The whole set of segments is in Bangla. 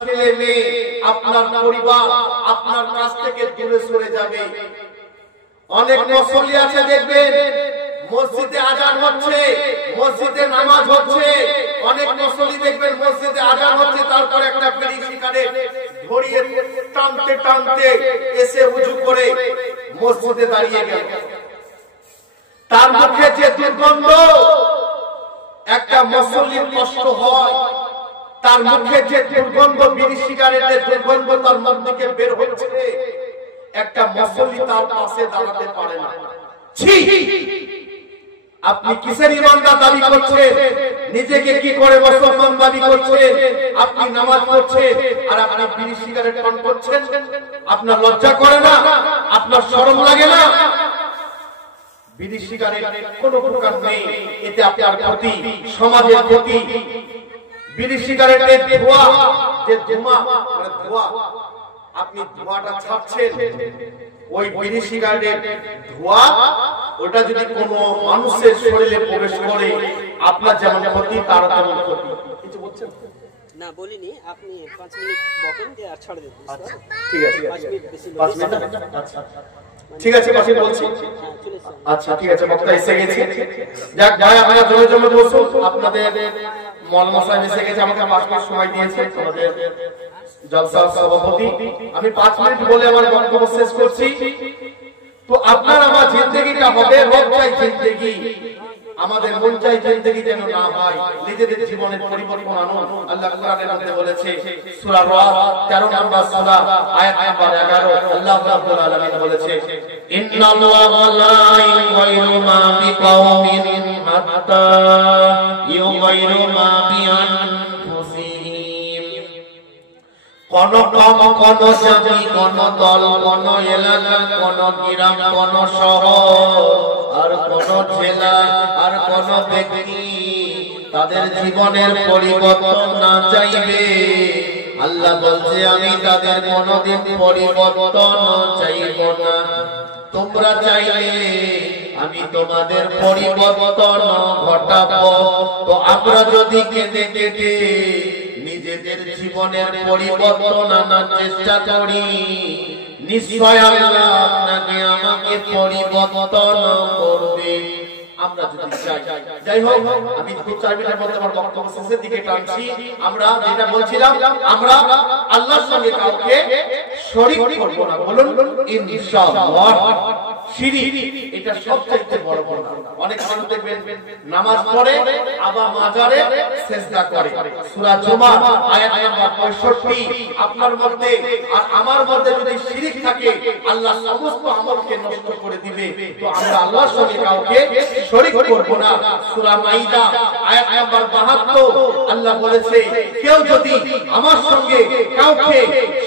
ছেলে মেয়ে আপনার পরিবার আপনার কাছ থেকে দূরে সরে যাবে। অনেক মুসল্লি আছে দেখবেন মসজিদে আজান হচ্ছে, মসজিদে নামাজ হচ্ছে, অনেক মুসল্লি দেখবেন মসজিদে আজান হচ্ছে, তারপর একটা বিড়ি সিগারেট ধরিয়ে টানতে টানতে এসে উজু করে মসজিদে দাঁড়িয়ে গেল। তার মুখে যে দুর্গন্ধ, একটা মুসল্লির কষ্ট হয়। তার মুখে যে দুর্গন্ধ, বিড়ি সিগারেটের দুর্গন্ধ তার মুখ থেকে বের হচ্ছে, একটা মুসল্লি তার পাশে দাঁড়াতে পারে না। ছি! আপনি কিসের ইমানদার দাবি করছেন? নিজেকে কি করে মুসলমান দাবি করছেন? আপনি নামাজ পড়ছেন আর আপনি বিড়ি সিগারেট পান করছেন। আপনার লজ্জা করে না? আপনার শরম লাগে না? বিড়ি সিগারেট কোনো প্রকার নেই, এতে আপনার ক্ষতি, সমাজের ক্ষতি। বিড়ি সিগারেটের ধোঁয়া, যে ধোঁয়া মানে ধোঁয়া, আপনি ধোঁয়াটা ছাড়ছেন, ওই বিড়ি সিগারেটের ধোঁয়া ওটা যদি কোনো মানুষের শরীরে প্রবেশ করে, আপনার যেমন ক্ষতি তার তেমন ক্ষতি। কিছু বলছেন না? বলিনি, আপনি 5 মিনিট বকেন দিয়ে আর ছাড় দেন। আচ্ছা ঠিক আছে, 5 মিনিট বেশি। 5 মিনিট। আচ্ছা ঠিক আছে, পাশে বলছি। আচ্ছা ঠিক আছে, বক্তা এসে গেছে। যাক ভাই, আপনারা জমে জমে বসুন। আপনাদের মৌলানা সাহেব এসে গেছে, আমাকে 5 মিনিট সময় দিয়েছে আমাদের জলসার সভাপতি। আমি 5 মিনিট বলে আমার বক্তব্য শেষ করছি। তো আপনার আমার জিন্দেগিটা হবে রব চাই জিন্দেগি, আমাদের মন চাই জিন্দেগি যেন না হয়। নিজেদের জীবনের পরিবর্তন আনুন। আল্লাহ কোরআনের মধ্যে বলেছে, সূরা রাদ 13 নম্বর সূরা আয়াত নম্বর 11, আল্লাহ রাব্বুল আলামিন বলেছে, ইন্নাল্লাহা লা ইউগাইরু মা বিকাওমিন হাত্তা ইউগাইরু মা বিআনফুসিহিম। কোন কম, কোন জাতি, কোন দল, কোন এলাকা, কোন গ্রাম, কোন শহর, আর কোন জেলা, আর কোন ব্যক্তি তাদের জীবনের পরিবর্তন না চাইবে, আল্লাহ বলছে আমি তাদের কোনদিন পরিবর্তন চাইব না। তোমরা চাইলে আমি তোমাদের পরিবর্তন ঘটাবো। তো আমরা যদি কেঁদে কেটে নিজেদের জীবনের পরিবর্তন আনার চেষ্টা করি, নিশ্চয় আল্লাহ আপনাকে আমাকে পরিবর্তন করবে। আমরা যদি চাই। যাই হোক, আমি 2-4 মিনিটের মধ্যে আমার বক্তব্য শেষের দিকে টানছি। আমরা যেটা বলছিলাম, আমরা আল্লাহর সঙ্গে কাউকে শরীক করব না। বলুন ইনশাআল্লাহ। শিরিক এটা সবচেয়ে বড় গুনাহ। অনেক মানুষ দেখবেন নামাজ পড়ে আবার মাজারে সিজদা করে। সূরা জুমা আয়াত নাম্বার 65। আপনার মধ্যে আর আমার মধ্যে যদি শিরিক থাকে, আল্লাহ সমস্ত আমলকে নষ্ট করে দিবে। তো আমরা আল্লাহর সঙ্গে কাউকে শরীক করব না। সূরা মাইদা আয়াত নাম্বার 72 আল্লাহ বলেছে, কেউ যদি আমার সঙ্গে কাউকে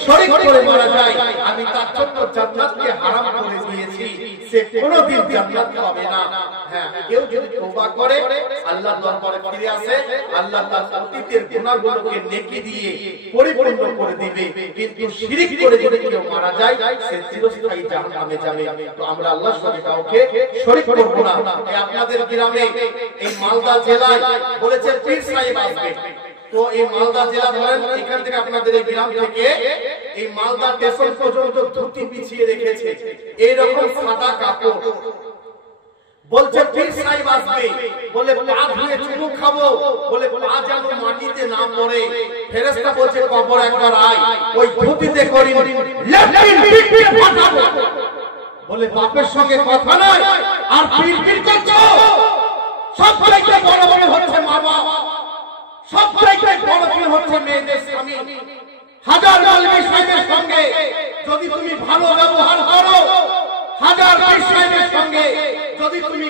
শরীক করে মারা যায়, আমি তার জন্য জান্নাতকে হারাম করে দিয়েছি, সে কোনদিন জান্নাত পাবে না। হ্যাঁ, কেউ যদি তওবা করে আল্লাহর দরবারে ফিরে আসে, আল্লাহ তার অতীতের গুনাহগুলোকে নেকি দিয়ে পরিপূর্ণ করে দিবে। কিন্তু শিরক করে যদি কেউ মারা যায়, সে চিরস্থায়ী জাহান্নামে যাবে। তো আমরা আল্লাহর সঙ্গে কাউকে শরীক করব না। এই আপনাদের গ্রামে এই মালদা জেলায় বলেছে পীর সাহেব আসবে। তো এই মালদা জেলা ধরেন, এখান থেকে আপনাদের এই গ্রাম থেকে এই মালদা স্টেশন পর্যন্ত ধুতি বিছিয়ে রেখেছে এইরকম সাদা কাপড়। বলছে পীর সাহেব আসবে, বলে পা ধুয়ে চুমু খাবো, বলে পা যেন মাটিতে না পড়ে। ফেরেশতা বলছে কবর একবার আয়, ওই ধুতিতে করি লেফটিন পিট ফাটাবো। বলে বাপের সঙ্গে কথা নয় আর পীর পীর করছো। সবচাইতে বড় বড় হচ্ছে মা বাবা, সবচাইতে বড় পীর হচ্ছে মেয়েদের স্বামী। হাজার মৌলভী সাহেবের সঙ্গে যদি তুমি ভালো ব্যবহার করো, হাজার পীর সাহেবের সঙ্গে যদি তুমি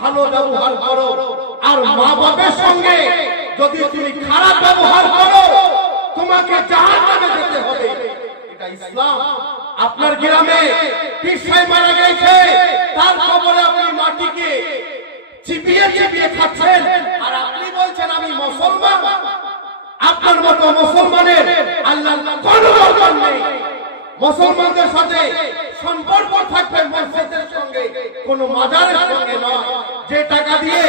ভালো ব্যবহার করো, আর মা বাবার সঙ্গে যদি তুমি খারাপ ব্যবহার করো, তোমাকে জাহান্নামে যেতে হবে। এটা ইসলাম। আপনার গ্রামে পীর সাহেব মারা গেছে, তার কবরে আপনি মাটিকে চিবিয়ে চিবিয়ে খাচ্ছেন, আর আপনি বলছেন আমি মুসলমান। আপনার মতো মুসলমানের আল্লাহর কোনো দরকার নেই। মুসলমানদের সাথে সম্পর্ক থাকবে মসজিদের সঙ্গে, কোন মাজারের সঙ্গে নয়। যে টাকা দিয়ে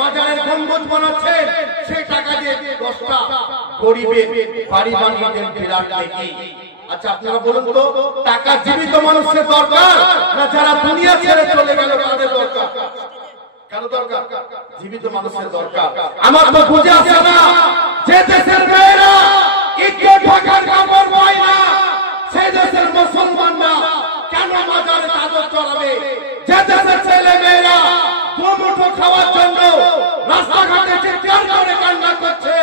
মাজারের গম্বুজ বানাচ্ছেন, সেই টাকা দিয়ে 10টা গরিবের বাড়ি বানিয়ে দেন বিরাট দেখি। আচ্ছা আপনারা বলুন তো, টাকা জীবিত মানুষের দরকার না যারা দুনিয়া ছেড়ে চলে গেল তাদের দরকার? কেন দরকার? জীবিত মানুষের দরকার। আমার তো বুঝে আসে না, যে দেশের মেয়েরা একটু ঢাকার কাপড় পায় না, সেই দেশের মুসলমানরা কেন মাজারে চাদর চড়াবে? যে দেশের ছেলে মেয়েরা দুমুঠো খাওয়ার জন্য রাস্তাঘাটে চিৎকার করে কান্না করছে,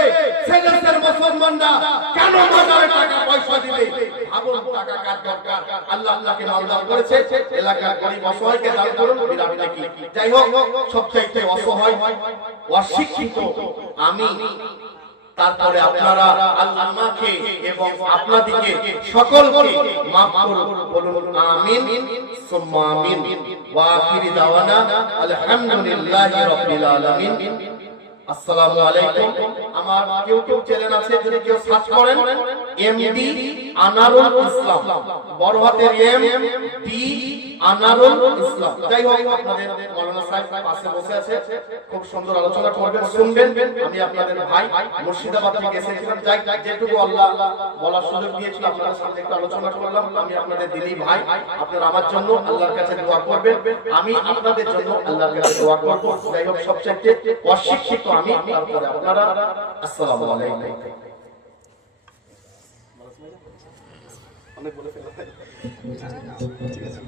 সেই দেশের মুসলমানরা কেন মাজারে টাকা পয়সা দিবে? ভাবুন টাকা কার দরকার? আল্লাহ আল্লাহকে মালদার করেছে, এলাকার গরিব অসহায়কে দান করুন, বিরাট নাকি। যাই হোক, সবচাইতে অসহায় অশিক্ষিত আমি, তারপরে আপনারা আল্লাহ আমাকে এবং আপনাদেরকে সকলকে মাফ করুন, বলুন আমিন সুম্মা আমিন। ওয়া আখিরি দাওয়ানা আলহামদুলিল্লাহি রাব্বিল আলামিন। আসসালামু আলাইকুম। আমার ইউটিউব চ্যানেল আছে, যদি কেউ সার্চ করেন এমডি আনারুল ইসলাম, বড় হাতের এম ডি আনারুল ইসলাম। যাই হোক, আপনাদের মাওলানা সাহেব পাশে বসে আছে, খুব সুন্দর আলোচনা করবেন, শুনবেন। আমি আপনাদের ভাই মুর্শিদাবাদ থেকে এসেছিলাম, যাই যেটুকু আল্লাহ বলার সুযোগ দিয়েছিল আপনাদের সামনে একটু আলোচনা করলাম। আমি আপনাদের দিনী ভাই, আপনারা আমার জন্য আল্লাহর কাছে দোয়া করবেন, আমি আপনাদের জন্য আল্লাহর কাছে দোয়া করব। যাই হোক, সবচেয়ে অশিক্ষিত আমি, তারপরে আপনারা। আসসালামু আলাইকুম। অনেক বলে ফেলা। ঠিক আছে।